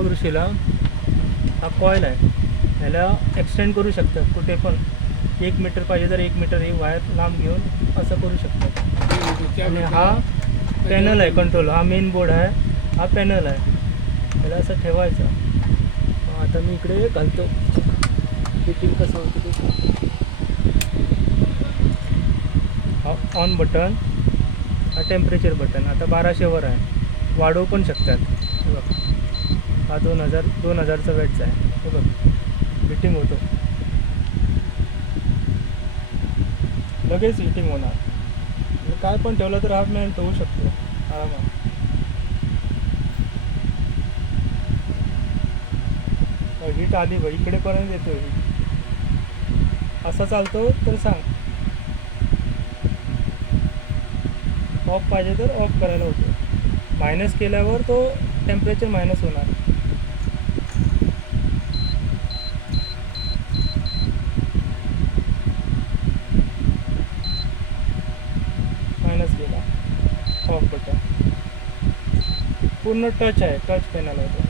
बघ ऋषीला, हा कॉईल आहे, ह्याला एक्सटेंड करू शकतात कुठे पण. 1 मीटर पाहिजे तर 1 मीटर ही वायर लांब घेऊन असं करू शकतात. आणि हा पॅनल आहे कंट्रोल, हा मेन बोर्ड आहे, हा पॅनल आहे, ह्याला असं ठेवायचं. आता मी इकडे घालतो, फिटिंग कसं होतं ते. हा ऑन बटन, हा टेम्परेचर बटन. आता 1200वर आहे, वाढवू पण शकतात. हे बघ, हा 2000चा वेटचा आहे. हे बघ हिटिंग होतो, लगेच हिटिंग होणार. काय पण ठेवलं तर हाफ मिनिट होऊ शकतो आरामात. हीट आली बघ, इकडेपर्यंत येतो हीट. असा चालतो तर सांग, ऑफ पाहिजे तर ऑफ करायला होतो. मायनस केल्यावर तो टेम्परेचर मायनस होणार. मायनस गेला, ऑफ बटन. पूर्ण टच आहे, टच पॅनल आहे तो.